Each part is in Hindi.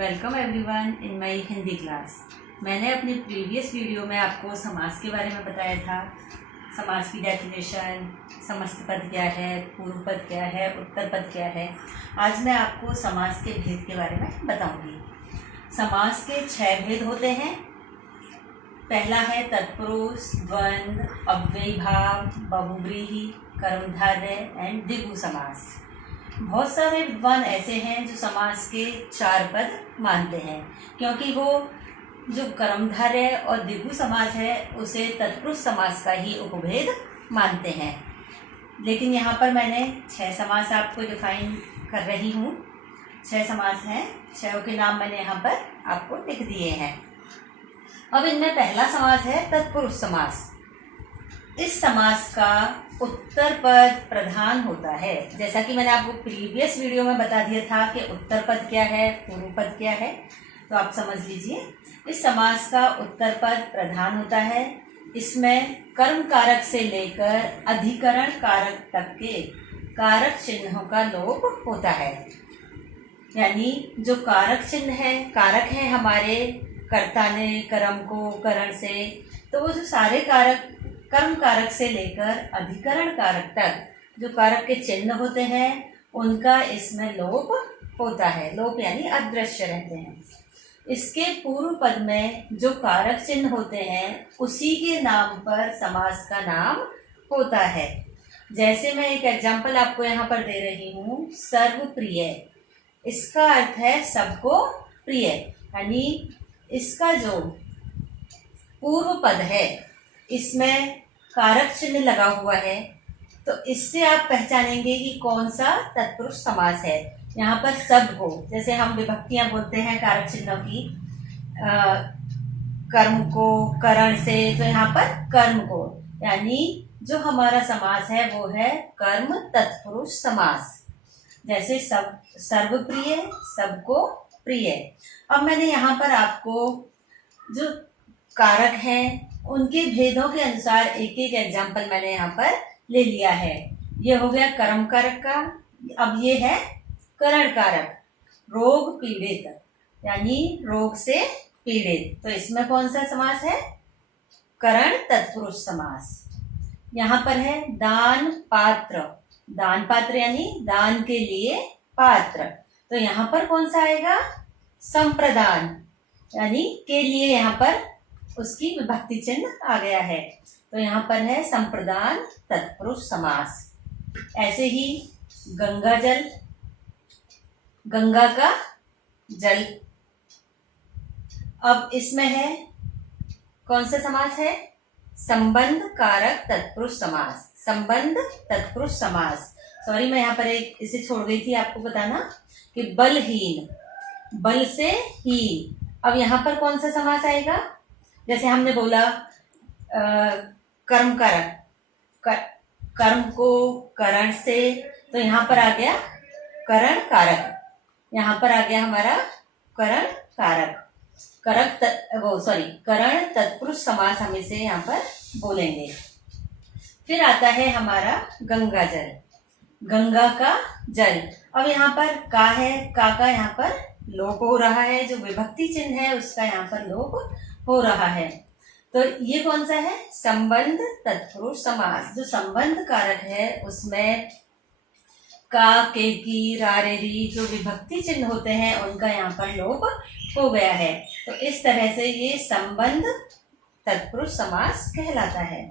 Welcome everyone in my Hindi class. मैंने अपनी प्रीवियस वीडियो में आपको समास के बारे में बताया था। समास की डेफिनेशन, समस्त पद क्या है, पूर्व पद क्या है, उत्तर पद क्या है। आज मैं आपको समास के भेद के बारे में बताऊंगी। समास के 6 भेद होते हैं। पहला है तत्पुरुष, द्वंद्व, अव्ययीभाव, बहुव्रीहि, कर्मधारय एंड द्विगु समास। बहुत सारे विद्वान ऐसे हैं जो समास के 4 पद मानते हैं, क्योंकि वो जो कर्मधारय और द्विगु समास है उसे तत्पुरुष समास का ही उपभेद मानते हैं। लेकिन यहाँ पर मैंने 6 समास आपको डिफाइन कर रही हूँ। 6 समास हैं, 6 के नाम मैंने यहाँ पर आपको लिख दिए हैं। अब इनमें पहला समास है तत्पुरुष समास। इस समास का उत्तर पद प्रधान होता है। जैसा कि मैंने आपको प्रीवियस वीडियो में बता दिया था कि उत्तर पद क्या है, पूर्व पद क्या है, तो आप समझ लीजिए। इस समास का उत्तर पद प्रधान होता है। इसमें कर्म कारक से लेकर अधिकरण कारक तक के कारक चिन्हों का लोप होता है। यानी जो कारक चिन्ह है, कारक है हमारे कर्ता ने कर्म को करण से, तो वो जो सारे कारक कर्म कारक से लेकर अधिकरण कारक तक जो कारक के चिन्ह होते हैं उनका इसमें लोप होता है। लोप यानी अदृश्य रहते हैं। इसके पूर्व पद में जो कारक चिन्ह होते हैं उसी के नाम पर समास का नाम होता है। जैसे मैं एक एग्जाम्पल आपको यहाँ पर दे रही हूँ, सर्वप्रिय। इसका अर्थ है सबको प्रिय, यानी इसका जो पूर्व पद है इसमें कारक चिन्ह लगा हुआ है, तो इससे आप पहचानेंगे कि कौन सा तत्पुरुष समास है। यहाँ पर सब हो, जैसे हम विभक्तियां बोलते हैं कारक चिन्हों की, कर्म को करण से, तो यहाँ पर कर्म को, यानी जो हमारा समास है वो है कर्म तत्पुरुष समास। जैसे सब सर्वप्रिय, सबको प्रिय। अब मैंने यहाँ पर आपको जो कारक हैं उनके भेदों के अनुसार एक एक एग्जाम्पल मैंने यहाँ पर ले लिया है। ये हो गया कर्म कारक का। अब ये है करण कारक, रोग पीड़ित, यानी रोग से पीड़ित, तो इसमें कौन सा समास है? करण तत्पुरुष समास। यहाँ पर है दान पात्र, दान पात्र यानी दान के लिए पात्र, तो यहाँ पर कौन सा आएगा? संप्रदान, यानी के लिए यहाँ पर उसकी विभक्ति चिन्ह आ गया है, तो यहाँ पर है संप्रदान तत्पुरुष समास। ऐसे ही गंगा जल, गंगा का जल। अब इसमें है कौन सा समास है? संबंध कारक तत्पुरुष समास। संबंध तत्पुरुष समास। सॉरी, मैं यहाँ पर एक इसे छोड़ गई थी आपको बताना कि बलहीन, बल से हीन। अब यहाँ पर कौन सा समास आएगा? जैसे हमने बोला कर्म कारक, कर्म को करण से, तो यहाँ पर आ गया करण कारक। यहाँ पर आ गया हमारा करण कारक, करण तत्पुरुष समास हम इसे यहाँ पर बोलेंगे। फिर आता है हमारा गंगा जल, गंगा का जल। अब यहाँ पर का है, का यहाँ पर लोप हो रहा है, जो विभक्ति चिन्ह है उसका यहाँ पर लोप हो रहा है। तो ये कौन सा है? संबंध तत्पुरुष समास। जो संबंध कारक है उसमें का, के, की, रा, रे, री जो विभक्ति चिन्ह होते हैं उनका यहाँ पर लोप हो गया है। तो इस तरह से ये संबंध तत्पुरुष समास कहलाता है।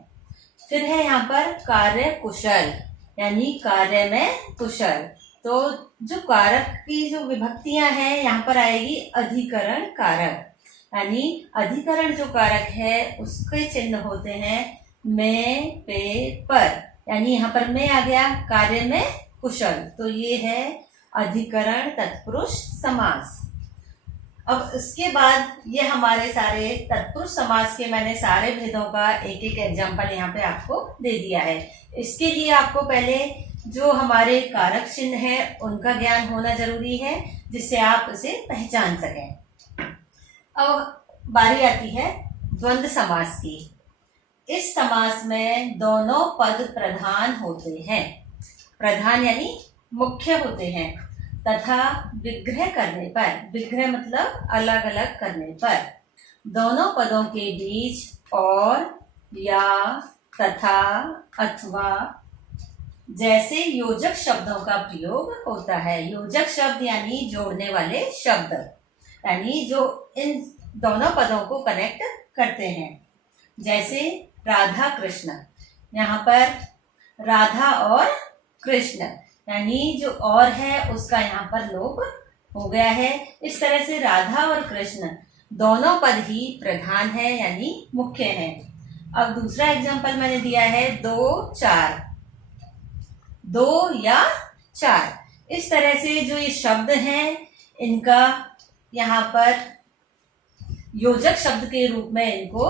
फिर है यहाँ पर कार्य कुशल, यानी कार्य में कुशल। तो जो कारक की जो विभक्तियां हैं यहाँ पर आएगी अधिकरण कारक, यानी अधिकरण जो कारक है उसके चिन्ह होते हैं में, पे, पर, यानी यहाँ पर में आ गया कार्य में कुशल, तो ये है अधिकरण तत्पुरुष समास। अब इसके बाद ये हमारे सारे तत्पुरुष समास के मैंने सारे भेदों का एक एक एग्जाम्पल यहाँ पे आपको दे दिया है। इसके लिए आपको पहले जो हमारे कारक चिन्ह है उनका ज्ञान होना जरूरी है, जिससे आप उसे पहचान सकें। अब बारी आती है द्वंद्व समास की। इस समास में दोनों पद प्रधान होते हैं। प्रधान यानी मुख्य होते हैं। तथा विग्रह करने पर, विग्रह मतलब अलग अलग करने पर, दोनों पदों के बीच और, या, तथा, अथवा जैसे योजक शब्दों का प्रयोग होता है। योजक शब्द यानी जोड़ने वाले शब्द, यानी जो इन दोनों पदों को कनेक्ट करते हैं। जैसे राधा कृष्ण, यहाँ पर राधा और कृष्ण यानी जो और है उसका यहाँ पर लोप हो गया है। इस तरह से राधा और कृष्ण दोनों पद ही प्रधान है यानी मुख्य है। अब दूसरा एग्जांपल मैंने दिया है 2 4, 2 या 4। इस तरह से जो ये शब्द हैं इनका यहाँ पर योजक शब्द के रूप में इनको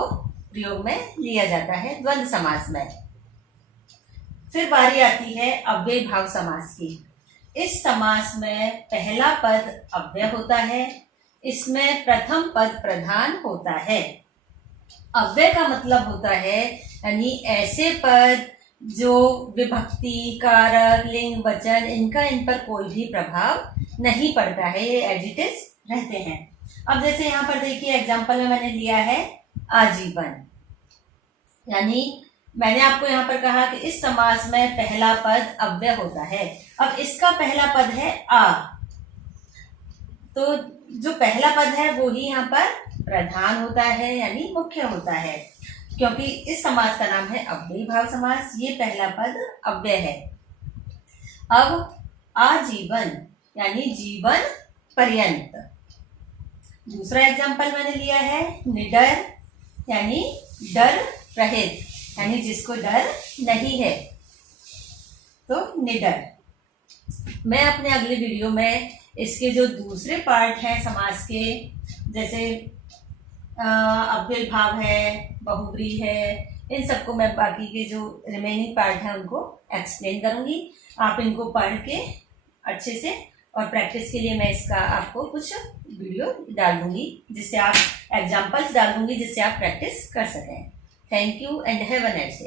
प्रयोग में लिया जाता है द्वंद्व समास में। फिर बारी आती है अव्यय भाव समास की। इस समास में पहला पद अव्यय होता है, इसमें प्रथम पद प्रधान होता है। अव्यय का मतलब होता है यानी ऐसे पद जो विभक्ति, कारक, लिंग, वचन इनका इन पर कोई भी प्रभाव नहीं पड़ता है, ये एज इट इज रहते हैं। अब जैसे यहाँ पर देखिए एग्जाम्पल में मैंने लिया है आजीवन, यानी मैंने आपको यहाँ पर कहा कि इस समास में पहला पद अव्यय होता है। अब इसका पहला पद है आ, तो जो पहला पद है वो ही यहाँ पर प्रधान होता है यानी मुख्य होता है, क्योंकि इस समास का नाम है अव्ययी भाव समास। ये पहला पद अव्यय है। अब आजीवन यानी जीवन पर्यंत। दूसरा एग्जाम्पल मैंने लिया है निडर, यानी डर रहित, यानी जिसको डर नहीं है, तो निडर। मैं अपने अगले वीडियो में इसके जो दूसरे पार्ट हैं समास के, जैसे अव्यय भाव है, बहुव्रीहि है, इन सबको मैं बाकी के जो रिमेनिंग पार्ट है उनको एक्सप्लेन करूंगी। आप इनको पढ़ के अच्छे से, और प्रैक्टिस के लिए मैं इसका आपको कुछ वीडियो डाल दूंगी, जिससे आप एग्जाम्पल्स डाल दूंगी जिससे आप प्रैक्टिस कर सकें। Thank you and have a nice day.